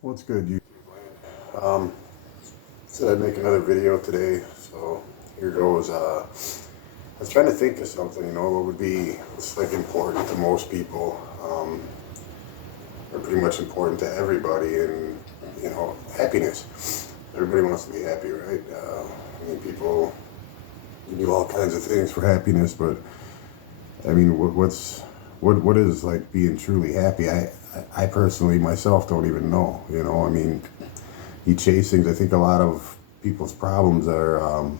What's good, YouTube land? Said I'd make another video today, so here goes. I was trying to think of something, what would be it's like important to most people, or pretty much important to everybody, and happiness. Everybody wants to be happy, right? People do all kinds of things for happiness, but I mean, what is like being truly happy? I personally myself don't even know. You chase things. I think a lot of people's problems are,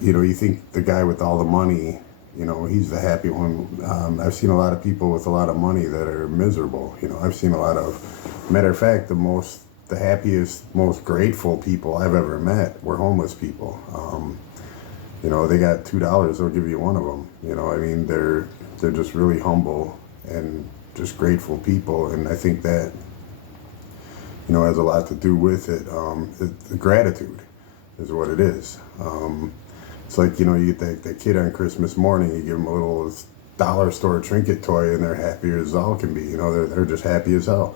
you think the guy with all the money, he's the happy one. I've seen a lot of people with a lot of money that are miserable. I've seen a lot of, matter of fact, the happiest, most grateful people I've ever met were homeless people. They got $2, they'll give you one of them. They're just really humble and just grateful people, and I think that has a lot to do with it. The gratitude is what it is. It's like, you get that kid on Christmas morning, you give them a little dollar store trinket toy, and they're happier as all can be. They're just happy as hell.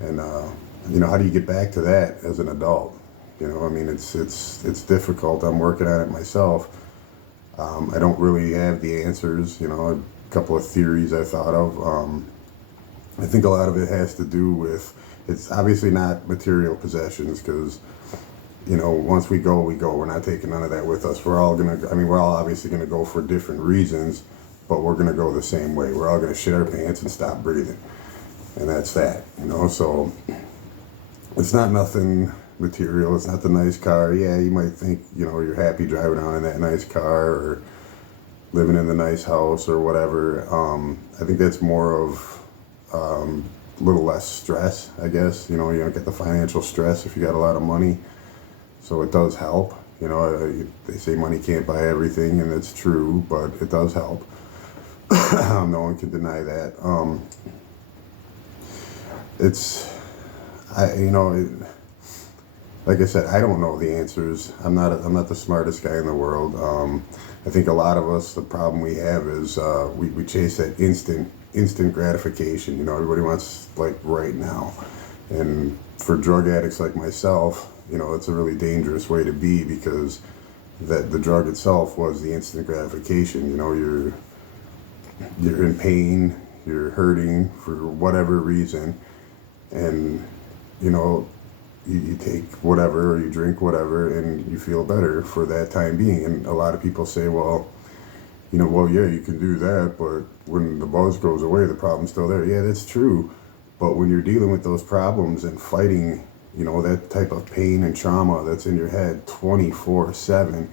And how do you get back to that as an adult? It's difficult. I'm working on it myself. I don't really have the answers. A couple of theories I thought of. I think a lot of it has to do with, it's obviously not material possessions, because once we go, we go. We're not taking none of that with us. We're all obviously gonna go for different reasons, but we're gonna go the same way. We're all gonna shit our pants and stop breathing, and that's that. So it's not nothing material. It's not the nice car. Yeah, you might think you're happy driving around in that nice car or living in the nice house or whatever. I think that's more of a little less stress, I guess. You don't get the financial stress if you got a lot of money, so it does help. They say money can't buy everything, and it's true, but it does help. No one can deny that. Like I said, I don't know the answers. I'm not the smartest guy in the world. I think a lot of us, the problem we have is we chase that instant gratification. Everybody wants like right now, and for drug addicts like myself, it's a really dangerous way to be, because that the drug itself was the instant gratification. You're in pain, you're hurting for whatever reason, and you take whatever, or you drink whatever, and you feel better for that time being. And a lot of people say, well, yeah, you can do that, but when the buzz goes away, the problem's still there. Yeah, that's true. But when you're dealing with those problems and fighting, that type of pain and trauma that's in your head 24/7,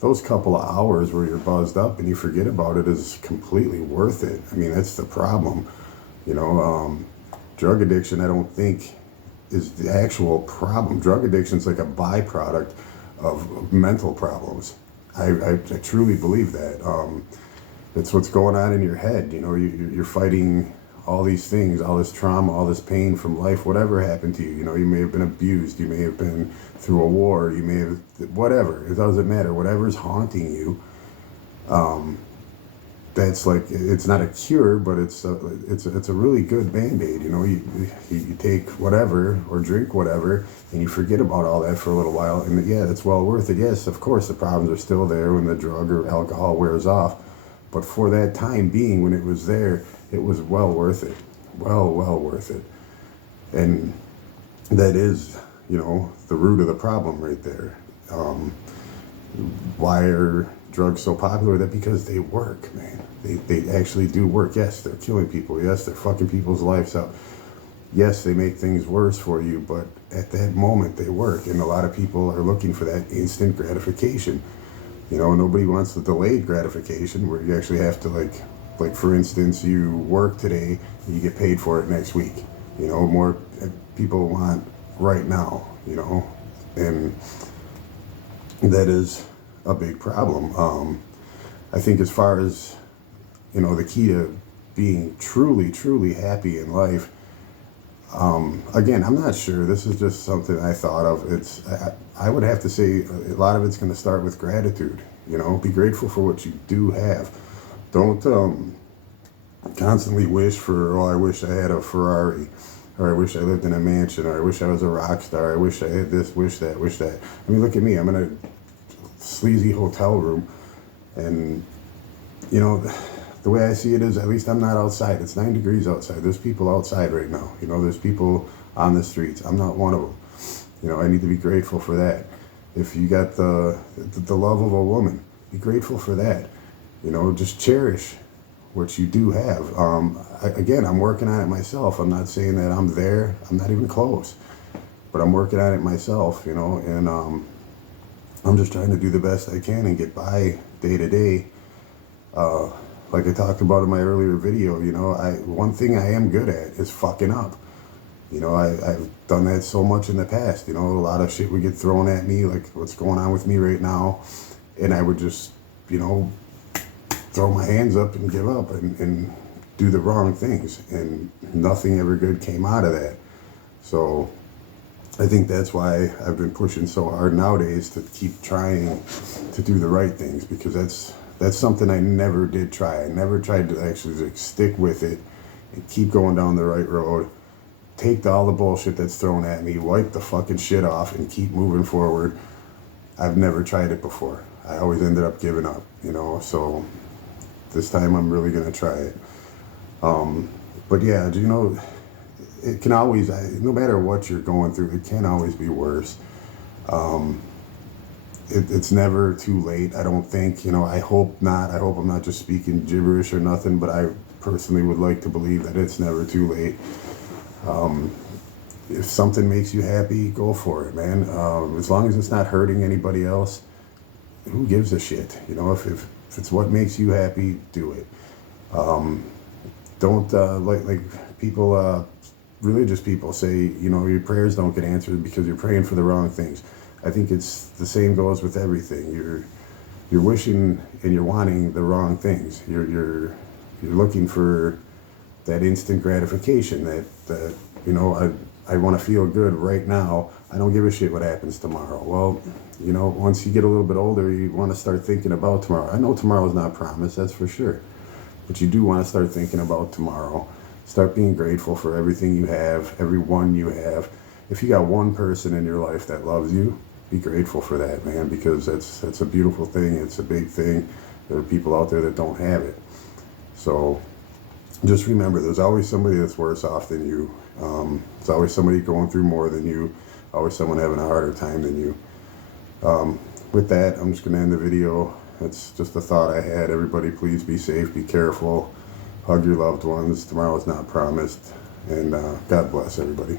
those couple of hours where you're buzzed up and you forget about it is completely worth it. That's the problem. Drug addiction, I don't think, is the actual problem. Drug addiction is like a byproduct of mental problems. I truly believe that. It's what's going on in your head. You're fighting all these things, all this trauma, all this pain from life, whatever happened to you. You may have been abused, you may have been through a war, you may have, whatever. It doesn't matter. Whatever's haunting you, that's like, it's not a cure, but it's a really good Band-Aid. You take whatever or drink whatever, and you forget about all that for a little while, and yeah, it's well worth it. Yes, of course, the problems are still there when the drug or alcohol wears off, but for that time being, when it was there, it was well worth it. Well worth it. And that is, the root of the problem right there. Why are drugs so popular? That because they work, man. They actually do work. Yes, they're killing people. Yes, they're fucking people's lives up. Yes, they make things worse for you, but at that moment they work. And a lot of people are looking for that instant gratification. Nobody wants the delayed gratification where you actually have to like for instance, you work today, you get paid for it next week. More people want right now, and that is a big problem. I think as far as, the key to being truly, truly happy in life, again, I'm not sure. This is just something I thought of. I would have to say a lot of it's going to start with gratitude. Be grateful for what you do have. Don't constantly wish for, oh, I wish I had a Ferrari. or I wish I lived in a mansion, or I wish I was a rock star, I wish I had this, wish that, wish that. I mean, look at me, I'm in a sleazy hotel room, and, you know, the way I see it is, at least I'm not outside. It's 9 degrees outside. There's people outside right now. You know, there's people on the streets. I'm not one of them. You know, I need to be grateful for that. If you got the love of a woman, be grateful for that. You know, just cherish what you do have. Again, I'm working on it myself. I'm not saying that I'm there. I'm not even close. But I'm working on it myself, you know, and I'm just trying to do the best I can and get by day to day. Like I talked about in my earlier video, you know, one thing I am good at is fucking up. You know, I've done that so much in the past. You know, a lot of shit would get thrown at me, like what's going on with me right now. And I would just, you know, throw my hands up and give up and do the wrong things. And nothing ever good came out of that. So I think that's why I've been pushing so hard nowadays to keep trying to do the right things, because that's something I never did try. I never tried to actually like stick with it and keep going down the right road. Take all the bullshit that's thrown at me, wipe the fucking shit off, and keep moving forward. I've never tried it before. I always ended up giving up, you know, so this time I'm really going to try it. But yeah, you know, it can always, no matter what you're going through, it can always be worse. It's never too late, I don't think. You know, I hope not. I hope I'm not just speaking gibberish or nothing, but I personally would like to believe that it's never too late. If something makes you happy, go for it, man. As long as it's not hurting anybody else, who gives a shit? You know, if it's what makes you happy, do it. Don't, like people, religious people say, you know, your prayers don't get answered because you're praying for the wrong things. I think it's the same goes with everything. You're wishing and you're wanting the wrong things. You're looking for that instant gratification that you know, I want to feel good right now. I don't give a shit what happens tomorrow. Well, you know, once you get a little bit older, you want to start thinking about tomorrow. I know tomorrow's not promised, that's for sure. But you do want to start thinking about tomorrow. Start being grateful for everything you have, everyone you have. If you got one person in your life that loves you, be grateful for that, man, because that's a beautiful thing. It's a big thing. There are people out there that don't have it. So just remember, there's always somebody that's worse off than you. There's always somebody going through more than you. Always someone having a harder time than you. With that, I'm just going to end the video. That's just a thought I had. Everybody, please be safe, be careful, hug your loved ones. Tomorrow's not promised. And God bless everybody.